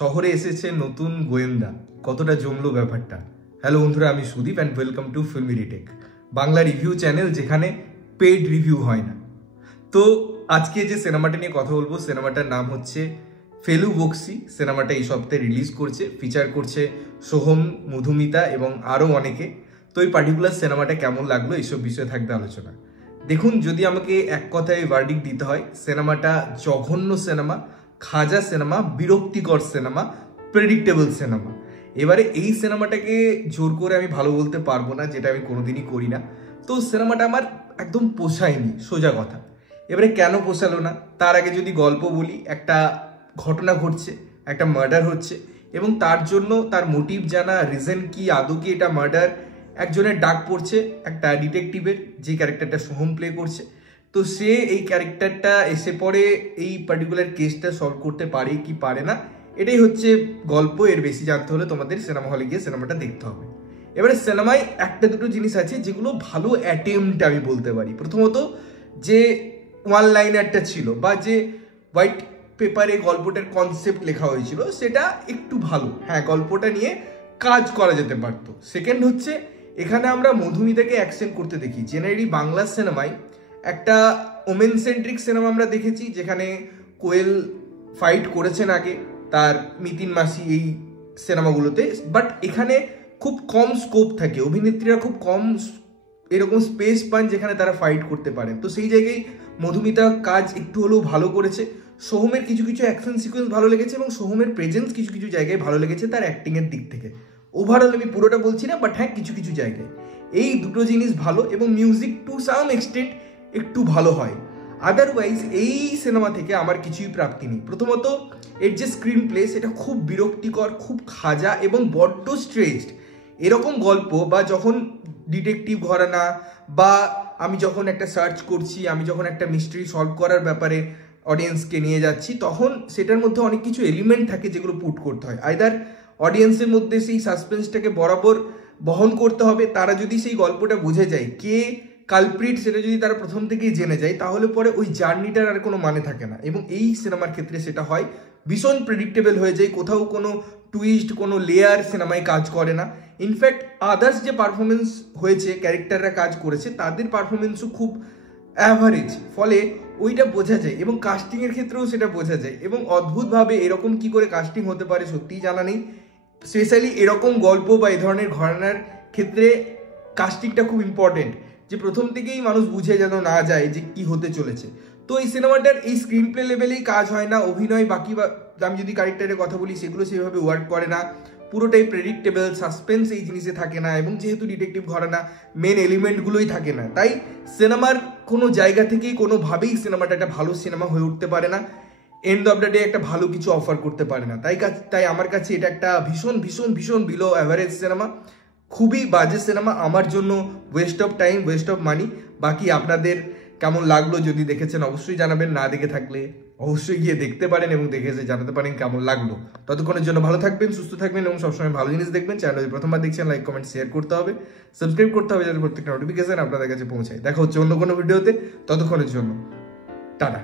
শহরে এসেছে নতুন গোয়েন্দা, কতটা জমলো ব্যাপারটা। হ্যালো বন্ধুরা, আমি Sudip and welcome to Filmy Retake, Bangla review channel যেখানে পেড রিভিউ হয় না। তো আজকে যে সিনেমাটা নিয়ে কথা বলবো, সিনেমাটার নাম হচ্ছে ফেলু বক্সি। সিনেমাটা এই সপ্তাহে রিলিজ করছে, ফিচার করছে সোহম, মধুমিতা এবং আরও অনেকে। তো এই পার্টিকুলার সিনেমাটা কেমন লাগলো এইসব বিষয়ে থাকবে আলোচনা। দেখুন, যদি আমাকে এক কথায় ভার্ডিক্ট দিতে হয়, সিনেমাটা জঘন্য সিনেমা, খাজা সিনেমা, বিরক্তিকর সিনেমা, প্রেডিক্টেবল সিনেমা। এবারে এই সিনেমাটাকে জোর করে আমি ভালো বলতে পারবো না, যেটা আমি কোনোদিনই করি না। তো সিনেমাটা আমার একদম পোষায়নি, সোজা কথা। এবারে কেন পোষালো না তার আগে যদি গল্প বলি, একটা ঘটনা ঘটছে, একটা মার্ডার হচ্ছে এবং তার জন্য তার মোটিভ জানা, রিজন কি, আদৌ কি এটা মার্ডার, একজনের ডাক পড়ছে একটা ডিটেকটিভের, যে ক্যারেক্টারটা সোহম প্লে করছে। তো সে এই ক্যারেক্টারটা এসে পরে এই পার্টিকুলার কেসটা সলভ করতে পারে কি পারে না, এটাই হচ্ছে গল্প। এর বেশি জানতে হলে তোমাদের সিনেমা হলে গিয়ে সিনেমাটা দেখতে হবে। এবারে সিনেমায় একটা দুটো জিনিস আছে যেগুলো ভালো অ্যাটেম্পট আমি বলতে পারি। প্রথমত যে ওয়ান লাইনারটা ছিল বা যে হোয়াইট পেপারে গল্পটার কনসেপ্ট লেখা হয়েছিল সেটা একটু ভালো, হ্যাঁ, গল্পটা নিয়ে কাজ করা যেতে পারতো। সেকেন্ড হচ্ছে, এখানে আমরা মধুমিতাকে অ্যাকসেন্ট করতে দেখি। জেনারেলি বাংলা সিনেমায় একটা ওমেন সেন্ট্রিক সিনেমা আমরা দেখেছি, যেখানে কোয়েল ফাইট করেছেন আগে তার মিতিন মাসি এই সিনেমাগুলোতে, বাট এখানে খুব কম স্কোপ থাকে, অভিনেত্রীরা খুব কম এরকম স্পেস পান যেখানে তারা ফাইট করতে পারেন। তো সেই জায়গায় মধুমিতা কাজ একটু হলেও ভালো করেছে। সোহমের কিছু কিছু অ্যাকশন সিকোয়েন্স ভালো লেগেছে এবং সোহমের প্রেজেন্স কিছু কিছু জায়গায় ভালো লেগেছে তার অ্যাক্টিংয়ের দিক থেকে। ওভারঅল আমি পুরোটা বলছি না, বাট হ্যাঁ, কিছু কিছু জায়গায় এই দুটো জিনিস ভালো এবং মিউজিক টু সাম এক্সটেন্ট একটু ভালো হয়। আদারওয়াইজ এই সিনেমা থেকে আমার কিছুই প্রাপ্তি নেই। প্রথমত, এর যে স্ক্রিন প্লে সেটা খুব বিরক্তিকর, খুব খাজা এবং বড্ড স্ট্রেচড। এরকম গল্প বা যখন ডিটেকটিভ ঘরানা বা আমি যখন একটা সার্চ করছি, আমি যখন একটা মিস্ট্রি সলভ করার ব্যাপারে অডিয়েন্সকে নিয়ে যাচ্ছি, তখন সেটার মধ্যে অনেক কিছু এলিমেন্ট থাকে যেগুলো পুট করতে হয়। আইদার অডিয়েন্সের মধ্যে সেই সাসপেন্সটাকে বরাবর বহন করতে হবে, তারা যদি সেই গল্পটা বুঝে যায় কে কালপ্রিট, সেটা যদি তারা প্রথম থেকেই জেনে যায়, তাহলে পরে ওই জার্নিটার আর কোনো মানে থাকে না। এবং এই সিনেমার ক্ষেত্রে সেটা হয়, ভীষণ প্রেডিক্টেবল হয়ে যায়, কোথাও কোনো টুইস্ট, কোনো লেয়ার সিনেমায় কাজ করে না। ইনফ্যাক্ট আদার্স যে পারফরমেন্স হয়েছে, ক্যারেক্টাররা কাজ করেছে, তাদের পারফরমেন্সও খুব অ্যাভারেজ, ফলে ওইটা বোঝা যায় এবং কাস্টিংয়ের ক্ষেত্রেও সেটা বোঝা যায়। এবং অদ্ভুতভাবে এরকম কি করে কাস্টিং হতে পারে সত্যিই জানা নেই। স্পেশালি এরকম গল্প বা এই ধরনের ঘটনার ক্ষেত্রে কাস্টিংটা খুব ইম্পর্টেন্ট, যে প্রথম থেকেই মানুষ বুঝে যেন না যায় যে কি হতে চলেছে। তো এই সিনেমাটার এই স্ক্রিন প্লে লেভেলেই কাজ হয় না, অভিনয় বাকি বা আমি যদি ক্যারেক্টারের কথা বলি সেগুলো সেভাবে ওয়ার্ক করে না, পুরোটাই প্রেডিক্টেবল, সাসপেন্স এই জিনিসে থাকে না। এবং যেহেতু ডিটেকটিভ ঘরানা, মেন এলিমেন্টগুলোই থাকে না, তাই সিনেমার কোনো জায়গা থেকেই কোনোভাবেই সিনেমাটা একটা ভালো সিনেমা হয়ে উঠতে পারে না, এন্ড অফ দ্য ডে একটা ভালো কিছু অফার করতে পারে না। তাই আমার কাছে এটা একটা ভীষণ ভীষণ ভীষণ বিলো অ্যাভারেজ সিনেমা, খুবই বাজে সিনেমা আমার জন্য, West of time, West of money. বাকি আপনাদের কেমন লাগলো, যদি দেখেছেন অবশ্যই জানাবেন, না দেখে থাকলে অবশ্যই গিয়ে দেখতে পারেন এবং দেখে এসে জানাতে পারেন কেমন লাগলো। ততক্ষণের জন্য ভালো থাকবেন, সুস্থ থাকবেন এবং সবসময় ভালো জিনিস দেখবেন। চ্যানেল যদি প্রথমবার দেখছেন, লাইক কমেন্ট শেয়ার করতে হবে, সাবস্ক্রাইব করতে হবে যাতে প্রত্যেকটা নোটিফিকেশন আপনাদের কাছে পৌঁছায়। দেখা হচ্ছে অন্য কোনো ভিডিওতে, ততক্ষণের জন্য টাটা।